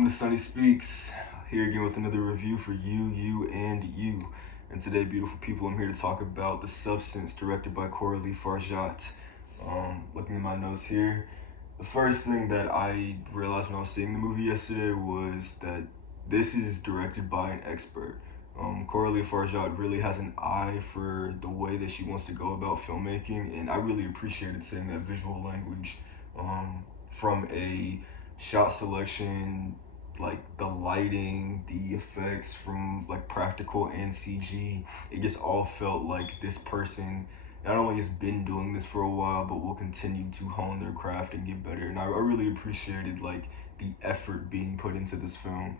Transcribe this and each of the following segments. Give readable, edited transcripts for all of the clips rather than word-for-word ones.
Welcome to SunnySpeaks, here again with another review for you, and you. And today, beautiful people, I'm here to talk about The Substance, directed by Coralie Fargeat. Looking at my notes here, the first thing that I realized when I was seeing the movie yesterday was that this is directed by an expert. Coralie Fargeat really has an eye for the way that she wants to go about filmmaking, and I really appreciated seeing that visual language from a shot selection, like the lighting, the effects from like practical and CG. It just all felt like this person not only has been doing this for a while, but will continue to hone their craft and get better. And I really appreciated like the effort being put into this film.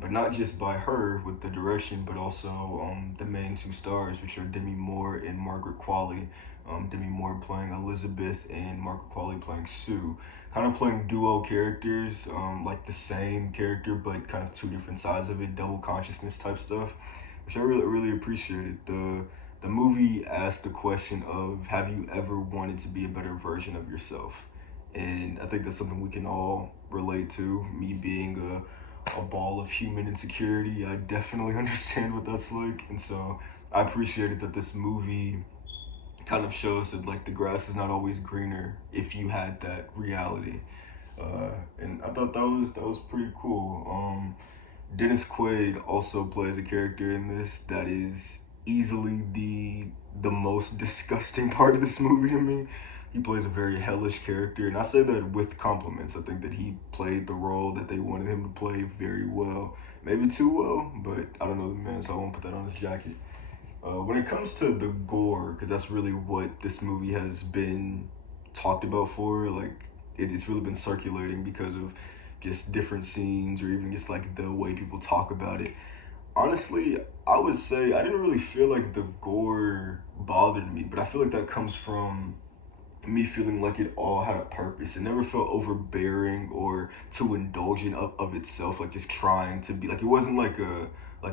But not just by her with the direction, but also the main two stars, which are Demi Moore and Margaret Qualley. Demi Moore playing Elizabeth and Margaret Qualley playing Sue. Kind of playing duo characters, like the same character, but kind of two different sides of it, double consciousness type stuff, which I really appreciated. The movie asked the question of, have you ever wanted to be a better version of yourself? And I think that's something we can all relate to. Me being a ball of human insecurity, I definitely understand what that's like. And so I appreciated that this movie kind of shows that like the grass is not always greener if you had that reality. And I thought that was pretty cool. Dennis Quaid also plays a character in this that is easily the most disgusting part of this movie to me. He plays a very hellish character, and I say that with compliments. I think that he played the role that they wanted him to play very well. Maybe too well, but I don't know the man, so I won't put that on his jacket. When it comes to the gore, because that's really what this movie has been talked about for, like it's really been circulating because of just different scenes or even just like the way people talk about it. Honestly, I would say I didn't really feel like the gore bothered me, but I feel like that comes from me feeling like it all had a purpose. It never felt overbearing or too indulgent of itself, like just trying to be like, it wasn't like a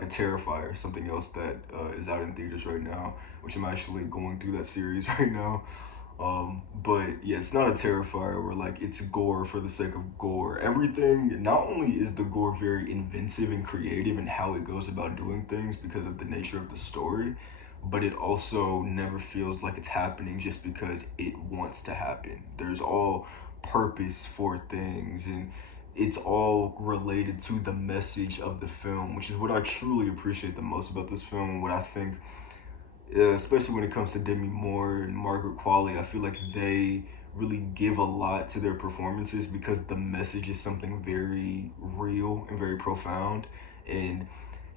Terrifier or something else that is out in theaters right now, which I'm actually going through that series right now. But yeah, it's not a Terrifier where like it's gore for the sake of gore. Everything, not only is the gore very inventive and creative in how it goes about doing things because of the nature of the story, but it also never feels like it's happening just because it wants to happen. There's all purpose for things, and it's all related to the message of the film, which is what I truly appreciate the most about this film. What I think, especially when it comes to Demi Moore and Margaret Qualley, I feel like they really give a lot to their performances because the message is something very real and very profound. And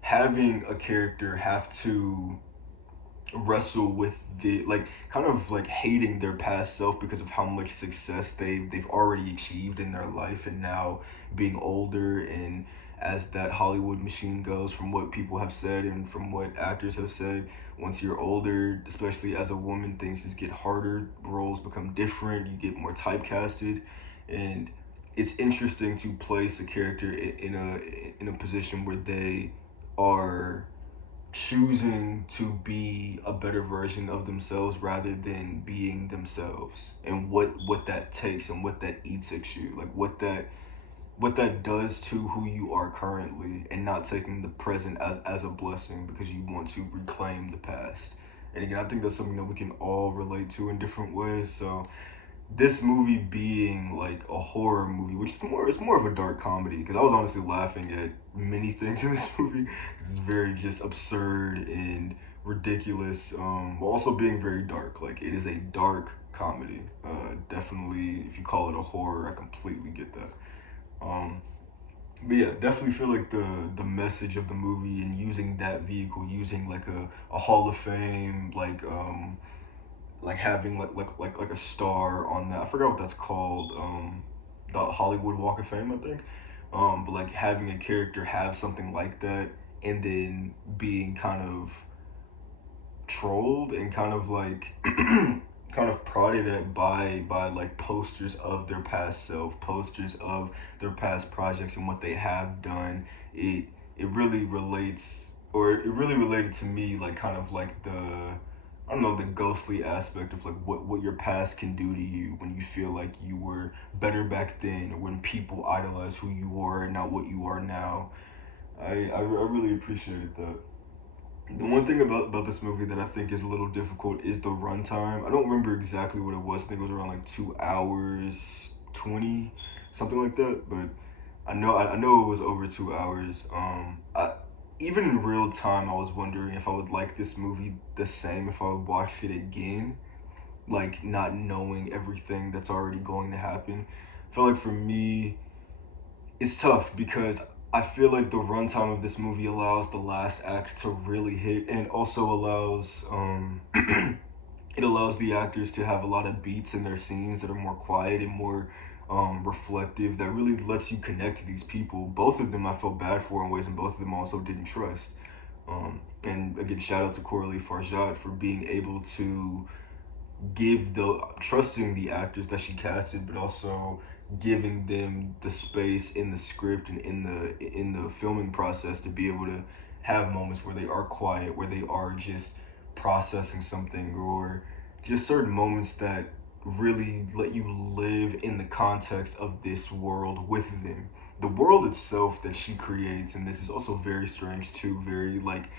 having a character have to wrestle with the like kind of like hating their past self because of how much success they've already achieved in their life, and now being older, and as that Hollywood machine goes, from what people have said and from what actors have said, once you're older, especially as a woman, things just get harder, roles become different, you get more typecasted. And it's interesting to place a character in a position where they are choosing to be a better version of themselves rather than being themselves, and what that takes and what that eats at you, like what that does to who you are currently, and not taking the present as a blessing because you want to reclaim the past. And again, I think that's something that we can all relate to in different ways. So this movie being like a horror movie, which is more of a dark comedy, because I was honestly laughing at many things in this movie. It's very just absurd and ridiculous, while also being very dark. Like it is a dark comedy. Definitely, if you call it a horror, I completely get that. Um, but yeah, definitely feel like the message of the movie, and using that vehicle, using like a Hall of Fame, like having like a star on that. I forgot what that's called. The Hollywood Walk of Fame, I think. But like having a character have something like that, and then being kind of trolled and kind of like kind of prodded at by like posters of their past self, posters of their past projects and what they have done. It really relates, or it really related to me, like kind of like I don't know, the ghostly aspect of like what your past can do to you when you feel like you were better back then, or when people idolize who you were and not what you are now. I really appreciated that. The one thing about this movie that I think is a little difficult is the runtime. I don't remember exactly what it was. I think it was around like 2 hours 20, something like that. But I know it was over 2 hours. Even in real time, I was wondering if I would like this movie the same if I would watch it again, like not knowing everything that's already going to happen. I feel like for me, it's tough because I feel like the runtime of this movie allows the last act to really hit, and it also allows it allows the actors to have a lot of beats in their scenes that are more quiet and more reflective. That really lets you connect to these people. Both of them I felt bad for in ways, and both of them also didn't trust. And again, shout out to Coralie Fargeat for being able to give the trusting the actors that she casted, but also giving them the space in the script and in the filming process to be able to have moments where they are quiet, where they are just processing something, or just certain moments that really let you live in the context of this world with them. The world itself that she creates, and this is also very strange too, very like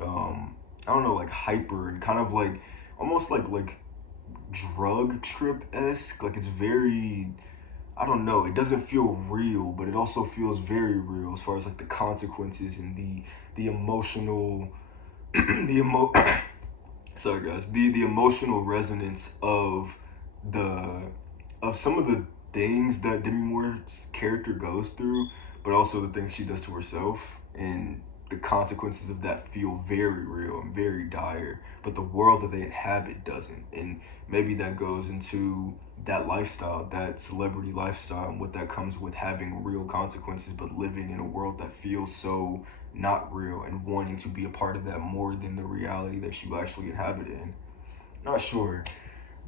I don't know, like hyper and kind of like almost like drug trip esque. Like it's very, I don't know. It doesn't feel real, but it also feels very real as far as like the consequences and the emotional, the emo. Sorry guys, the emotional resonance the of some of the things that Demi Moore's character goes through, but also the things she does to herself, and the consequences of that feel very real and very dire. But the world that they inhabit doesn't, and maybe that goes into that lifestyle, that celebrity lifestyle, and what that comes with having real consequences, but living in a world that feels so not real and wanting to be a part of that more than the reality that you actually inhabit in. Not sure,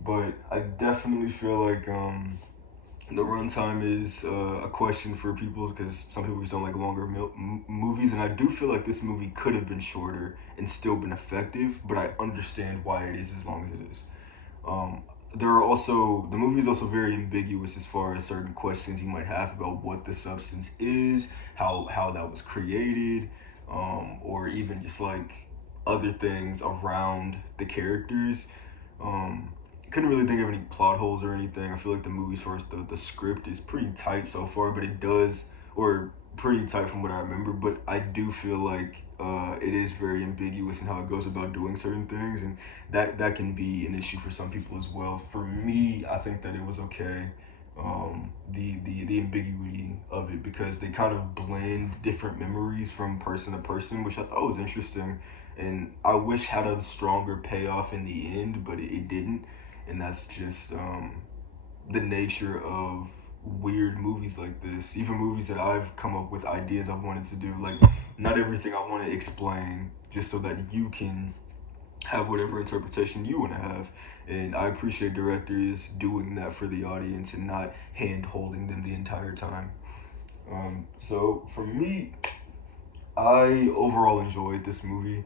but I definitely feel like the runtime is a question for people because some people just don't like longer movies, and I do feel like this movie could have been shorter and still been effective, but I understand why it is as long as it is. Um, there are also the movie is also very ambiguous as far as certain questions you might have about what the substance is, how that was created, or even just like other things around the characters. Um, couldn't really think of any plot holes or anything. I feel like the movie, as far as the script, is pretty tight so far, but it does, or pretty tight from what I remember, but I do feel like it is very ambiguous in how it goes about doing certain things, and that can be an issue for some people as well. For me, I think that it was okay. The ambiguity of it, because they kind of blend different memories from person to person, which I thought was interesting, and I wish had a stronger payoff in the end, but it didn't, and that's just the nature of weird movies like this. Even movies that I've come up with ideas I've wanted to do, like not everything I want to explain, just so that you can have whatever interpretation you want to have. And I appreciate directors doing that for the audience and not hand holding them the entire time. So for me, I overall enjoyed this movie,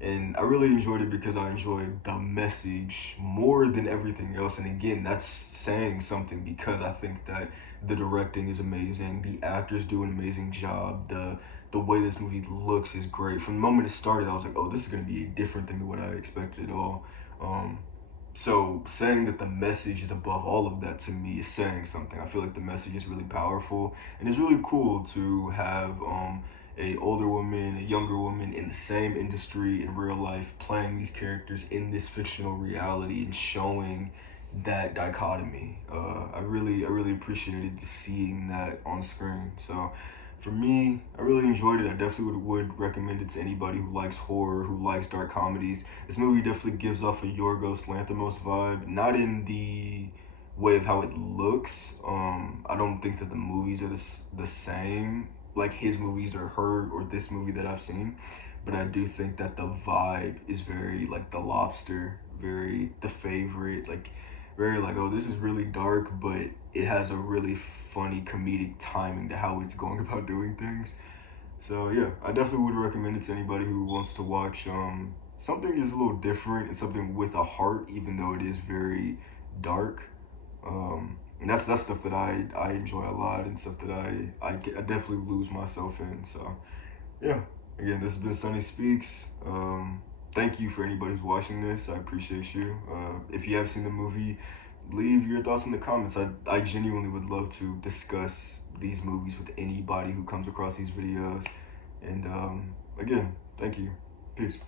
and I really enjoyed it because I enjoyed the message more than everything else. And again, that's saying something because I think that the directing is amazing, the actors do an amazing job, the way this movie looks is great. From the moment it started, I was like, oh, this is going to be a different thing than what I expected at all. Um, so saying that the message is above all of that to me is saying something. I feel like the message is really powerful, and it's really cool to have a older woman, a younger woman in the same industry in real life playing these characters in this fictional reality and showing that dichotomy. I really appreciated just seeing that on screen. So for me, I really enjoyed it. I definitely would recommend it to anybody who likes horror, who likes dark comedies. This movie definitely gives off a Yorgos Lanthimos vibe, not in the way of how it looks. I don't think that the movies are the same, like his movies or her or this movie that I've seen, but I do think that the vibe is very like The Lobster, very The Favorite, like very like, oh, this is really dark, but it has a really funny comedic timing to how it's going about doing things. So yeah, I definitely would recommend it to anybody who wants to watch something is a little different and something with a heart, even though it is very dark. And that's stuff that I enjoy a lot, and stuff that I definitely lose myself in. So yeah, again, this has been Sunny Speaks. Thank you for anybody who's watching this. I appreciate you. If you have seen the movie, leave your thoughts in the comments. I genuinely would love to discuss these movies with anybody who comes across these videos. And again, thank you. Peace.